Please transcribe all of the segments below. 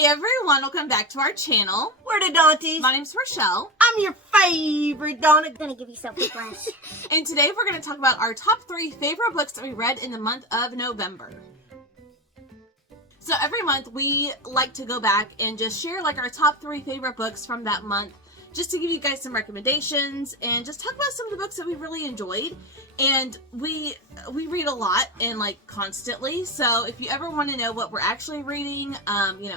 Hey everyone, welcome back to our channel. We're the Dawnties. My name's Rochelle. I'm your favorite Donna. Gonna give yourself a flash. And today we're going to talk about our top 3 favorite books that we read in the month of November. So every month we like to go back and just share like our top 3 favorite books from that month, just to give you guys some recommendations and just talk about some of the books that we really enjoyed. And we read a lot and like constantly, so if you ever want to know what we're actually reading,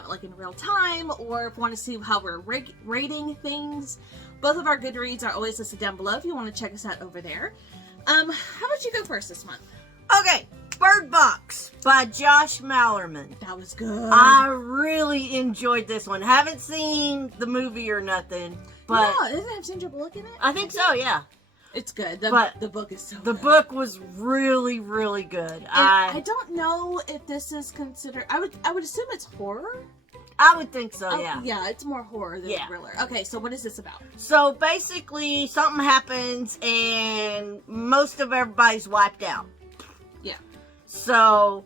like in real time, or if you want to see how we're rating things, both of our Goodreads are always listed down below if you want to check us out over there. How about you go first this month? Okay, Bird Box by Josh Malerman. That was good. I really enjoyed this one. Haven't seen the movie or nothing, but no, doesn't it have Sandra Bullock in it? I think so. Yeah, it's good. But the book is so the good. book was really, really good. I don't know if this is considered. I would assume it's horror. I would think so. Yeah. Yeah, it's more horror than thriller. Okay, so what is this about? So basically, something happens and most of everybody's wiped out. Yeah. So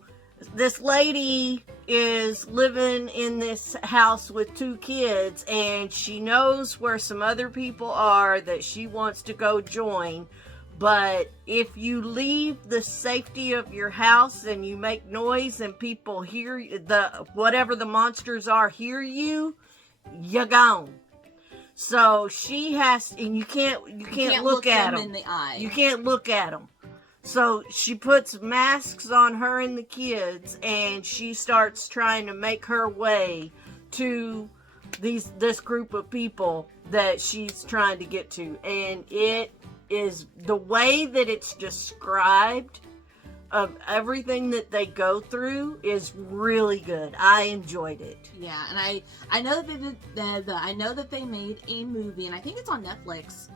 this lady is living in this house with 2 kids, and she knows where some other people are that she wants to go join. But if you leave the safety of your house and you make noise and people hear whatever the monsters are hear you, you're gone. So she has, and you can't look at them in the eye. You can't look at them. So she puts masks on her and the kids, and she starts trying to make her way to this group of people that she's trying to get to. And it is, the way that it's described of everything that they go through is really good. I enjoyed it. Yeah, and I know that they did I know that they made a movie, and I think it's on Netflix.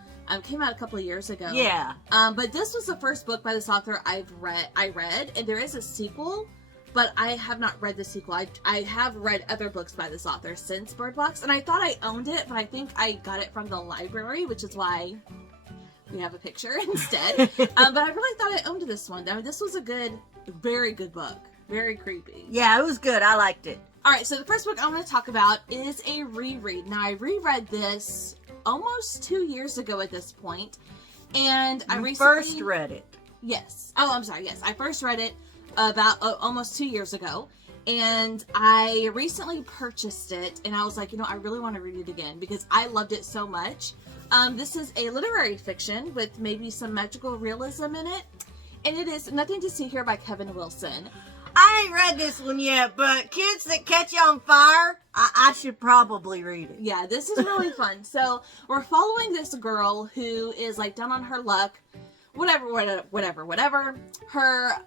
Came out a couple of years ago. Yeah. But this was the first book by this author I read, and there is a sequel, but I have not read the sequel. I have read other books by this author since Bird Box, and I thought I owned it, but I think I got it from the library, which is why we have a picture instead. But I really thought I owned this one. I mean, this was a very good book. Very creepy. Yeah, it was good. I liked it. Alright, so the first book I want to talk about is a reread. Now, I reread this almost 2 years ago at this point, and I recently first read it. Yes. Oh, I'm sorry. Yes, I first read it about almost 2 years ago, and I recently purchased it, and I was like, I really want to read it again because I loved it so much. This is a literary fiction with maybe some magical realism in it, and it is Nothing to See Here by Kevin Wilson. I ain't read this one yet, but Kids That Catch You on Fire, I should probably read it. Yeah, this is really fun. So we're following this girl who is like down on her luck, whatever. Her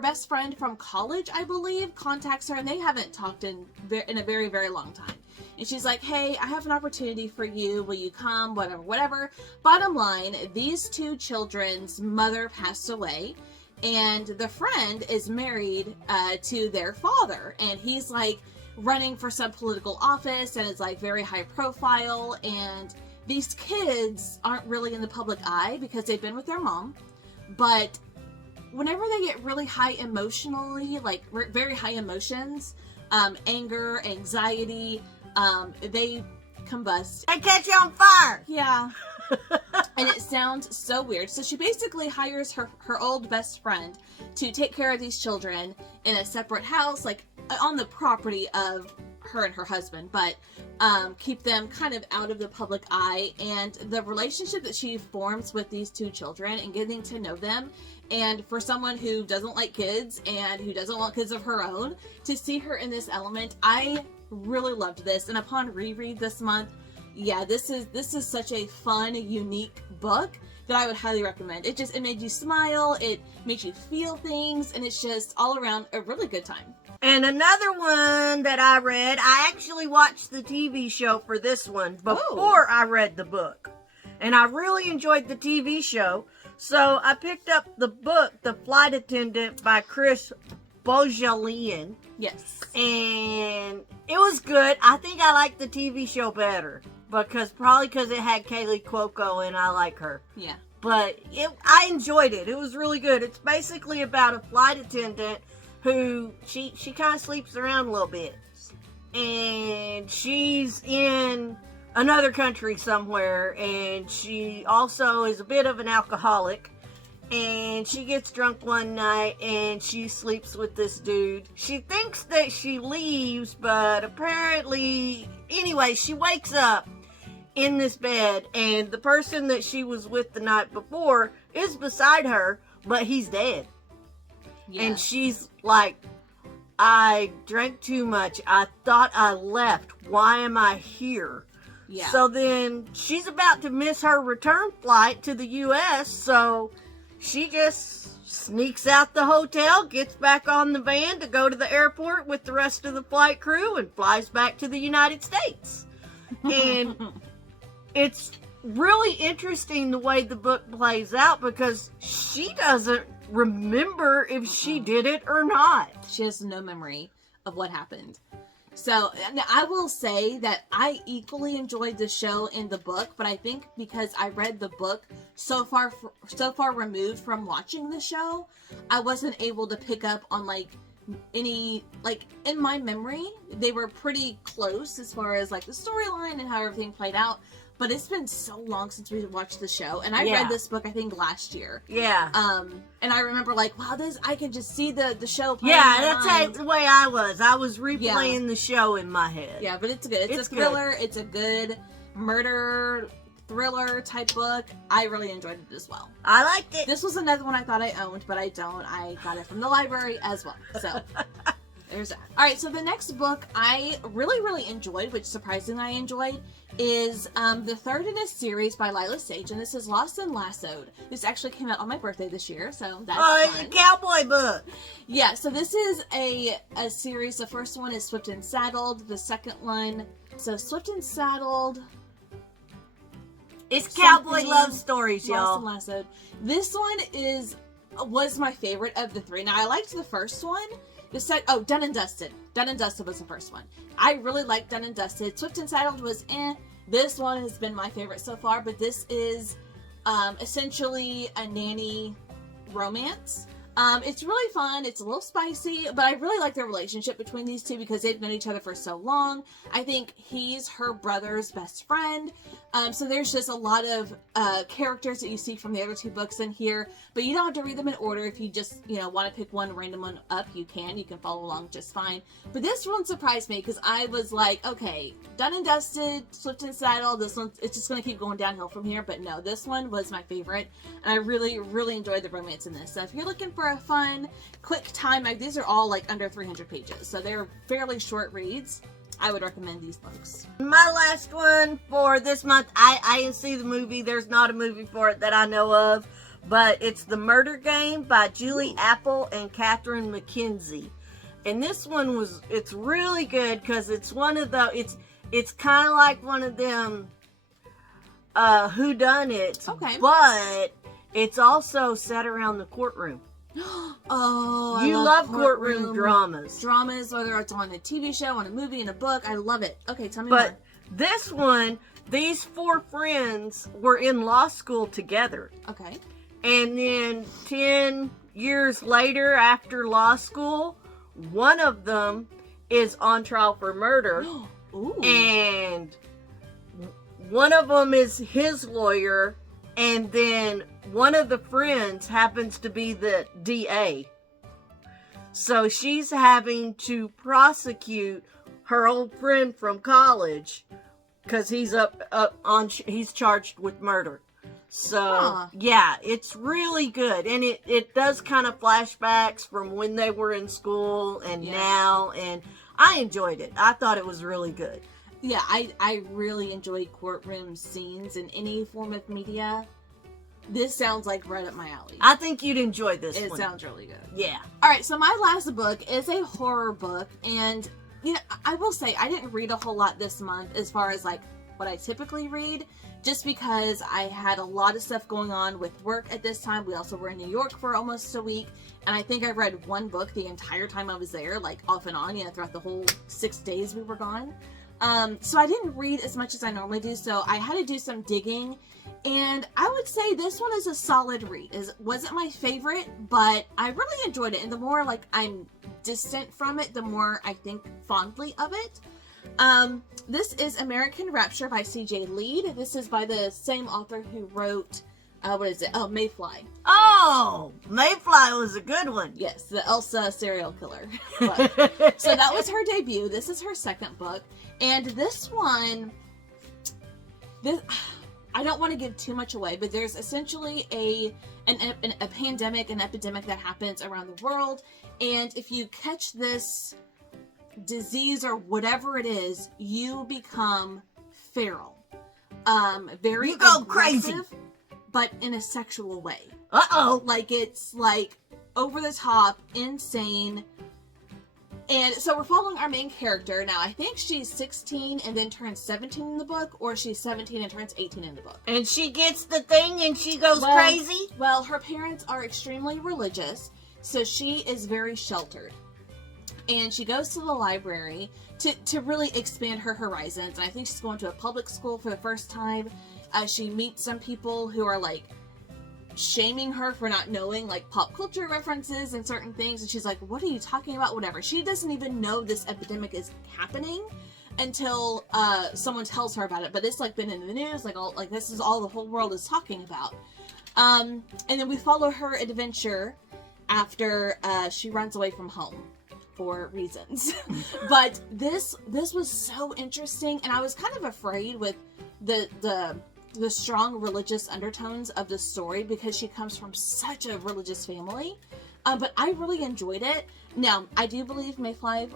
best friend from college, I believe, contacts her, and they haven't talked in a very, very long time. And she's like, hey, I have an opportunity for you. Will you come? Whatever. Bottom line, these 2 children's mother passed away, and the friend is married to their father, and he's like running for some political office, and it's like very high profile, and these kids aren't really in the public eye because they've been with their mom, but whenever they get really high emotionally, like very high emotions, anger, anxiety, they combust. They catch you on fire! Yeah. And it sounds so weird. So she basically hires her old best friend to take care of these children in a separate house, like on the property of her and her husband, but keep them kind of out of the public eye. And the relationship that she forms with these 2 children and getting to know them, and for someone who doesn't like kids and who doesn't want kids of her own, to see her in this element, I really loved this. And upon reread this month, yeah, this is such a fun, unique book that I would highly recommend. It made you smile, it makes you feel things, and it's just all around a really good time. And another one that I read, I actually watched the TV show for this one before I read the book. And I really enjoyed the TV show. So I picked up the book, The Flight Attendant by Chris Bojalian. Yes. And it was good. I think I liked the TV show better. Probably because it had Kaylee Cuoco and I like her. Yeah. But I enjoyed it. It was really good. It's basically about a flight attendant who she kind of sleeps around a little bit. and she's in another country somewhere, and she also is a bit of an alcoholic, and she gets drunk one night and she sleeps with this dude. She thinks that she leaves, but apparently, anyway, she wakes up in this bed, and the person that she was with the night before is beside her, but he's dead. Yeah. And she's like, I drank too much. I thought I left. Why am I here? Yeah. So then she's about to miss her return flight to the U.S., so she just sneaks out the hotel, gets back on the van to go to the airport with the rest of the flight crew, and flies back to the United States. And it's really interesting the way the book plays out, because she doesn't remember if she did it or not. She has no memory of what happened. So I will say that I equally enjoyed the show and the book, but I think because I read the book so far removed from watching the show, I wasn't able to pick up on like any, like, in my memory they were pretty close as far as like the storyline and how everything played out. But it's been so long since we watched the show, and I read this book I think last year. Yeah. And I remember like, wow, I can just see the show playing. Yeah, that's the way I was. I was replaying the show in my head. Yeah, but it's good. It's a thriller. Good. It's a good murder thriller type book. I really enjoyed it as well. I liked it. This was another one I thought I owned, but I don't. I got it from the library as well. So there's that. All right, so the next book I really, really enjoyed, which surprisingly I enjoyed, is the third in a series by Lila Sage, and this is Lost and Lassoed. This actually came out on my birthday this year, so that's fun. It's a cowboy book. Yeah, so this is a series. The first one is Swift and Saddled. The second one, so Swift and Saddled. It's cowboy love stories, y'all. Lost and Lassoed. This one was my favorite of the three. Now, I liked the first one. Done and Dusted. Done and Dusted was the first one. I really liked Done and Dusted. Swift and Saddled was This one has been my favorite so far, but this is essentially a nanny romance. It's really fun. It's a little spicy, but I really like the relationship between these two because they've known each other for so long. I think he's her brother's best friend. So there's just a lot of characters that you see from the other two books in here, but you don't have to read them in order. If you just, want to pick one random one up, you can follow along just fine. But this one surprised me because I was like, okay, Done and Dusted, Swift and Saddled, this one, it's just going to keep going downhill from here. But no, this one was my favorite, and I really, really enjoyed the romance in this. So if you're looking for a fun, quick time, these are all like under 300 pages, so they're fairly short reads. I would recommend these books. My last one for this month, I didn't see the movie. There's not a movie for it that I know of, but it's The Murder Game by Julie Apple and Catherine McKenzie. And this one it's really good because it's one of the, it's kind of like one of them whodunits, okay, but it's also set around the courtroom. Oh, you love courtroom dramas. Dramas, whether it's on a TV show, on a movie, in a book. I love it. Okay, tell me more. But this one, these four friends were in law school together. Okay. And then 10 years later, after law school, one of them is on trial for murder. Ooh. And one of them is his lawyer. And then one of the friends happens to be the DA. So she's having to prosecute her old friend from college because he's he's charged with murder. So, yeah, it's really good. And it does kind of flashbacks from when they were in school and now. And I enjoyed it. I thought it was really good. Yeah, I really enjoy courtroom scenes in any form of media. This sounds like right up my alley. I think you'd enjoy this one. It sounds really good. Yeah. All right, so my last book is a horror book. And, I will say I didn't read a whole lot this month as far as, like, what I typically read. Just because I had a lot of stuff going on with work at this time. We also were in New York for almost a week. And I think I read one book the entire time I was there, like, off and on, throughout the whole 6 days we were gone. So I didn't read as much as I normally do, so I had to do some digging, and I would say this one is a solid read. It wasn't my favorite, but I really enjoyed it, and the more, like, I'm distant from it, the more I think fondly of it. This is American Rapture by C.J. Lead. This is by the same author who wrote, what is it? Oh, Mayfly. Oh, Mayfly was a good one. Yes, the Elsa serial killer book. So that was her debut. This is her second book. And this one, I don't want to give too much away, but there's essentially a pandemic, an epidemic that happens around the world. And if you catch this disease or whatever it is, you become feral. Very you go aggressive, crazy, but in a sexual way. Uh-oh. Like, it's like over the top, insane. And so we're following our main character. Now, I think she's 16 and then turns 17 in the book, or she's 17 and turns 18 in the book. And she gets the thing and she goes crazy? Well, her parents are extremely religious, so she is very sheltered. And she goes to the library to really expand her horizons. And I think she's going to a public school for the first time. She meets some people who are, like, shaming her for not knowing, like, pop culture references and certain things. And she's like, what are you talking about? Whatever. She doesn't even know this epidemic is happening until someone tells her about it. But it's, like, been in the news. Like, this is all the whole world is talking about. And then we follow her adventure after she runs away from home for reasons. But this was so interesting, and I was kind of afraid with the strong religious undertones of the story because she comes from such a religious family. But I really enjoyed it. Now, I do believe Mayfly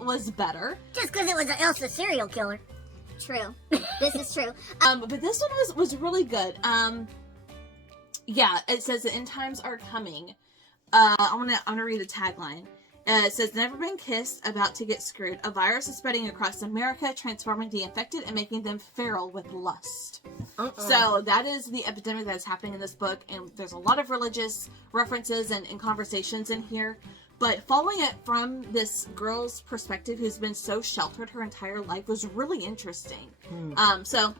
was better. Just because it was an Elsa serial killer. True. This is true. But this one was really good. Yeah, it says the end times are coming. I want to read the tagline. It says, never been kissed, about to get screwed. A virus is spreading across America, transforming the infected and making them feral with lust. So that is the epidemic that is happening in this book, and there's a lot of religious references and conversations in here. But following it from this girl's perspective who's been so sheltered her entire life was really interesting. So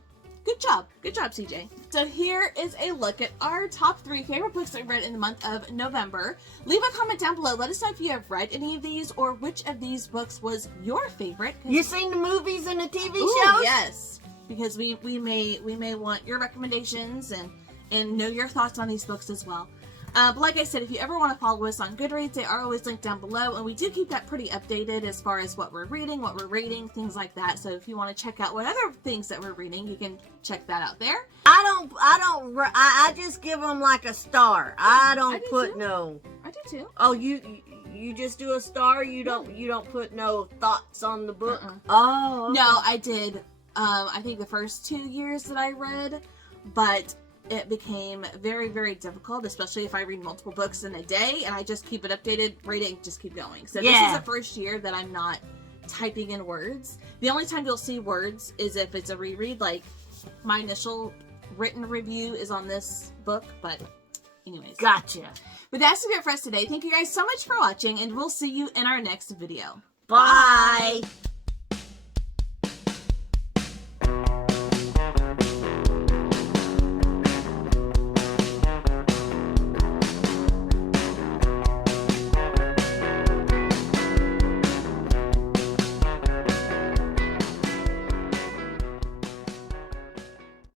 good job, CJ. So here is a look at our top 3 favorite books that we read in the month of November. Leave a comment down below. Let us know if you have read any of these or which of these books was your favorite. You seen the movies and the TV Ooh, shows? Yes, because we may want your recommendations and know your thoughts on these books as well. But like I said, if you ever want to follow us on Goodreads, they are always linked down below, and we do keep that pretty updated as far as what we're reading, what we're rating, things like that. So if you want to check out what other things that we're reading, you can check that out there. I just give them like a star. I do too. Oh, you just do a star? You don't put no thoughts on the book? Oh, okay. No, I did. I think the first 2 years that I read, but it became very, very difficult, especially if I read multiple books in a day, and I just keep it updated, reading, just keep going. So This is the first year that I'm not typing in words. The only time you'll see words is if it's a reread, like my initial written review is on this book, but anyways. Gotcha. But that's it for us today. Thank you guys so much for watching, and we'll see you in our next video. Bye.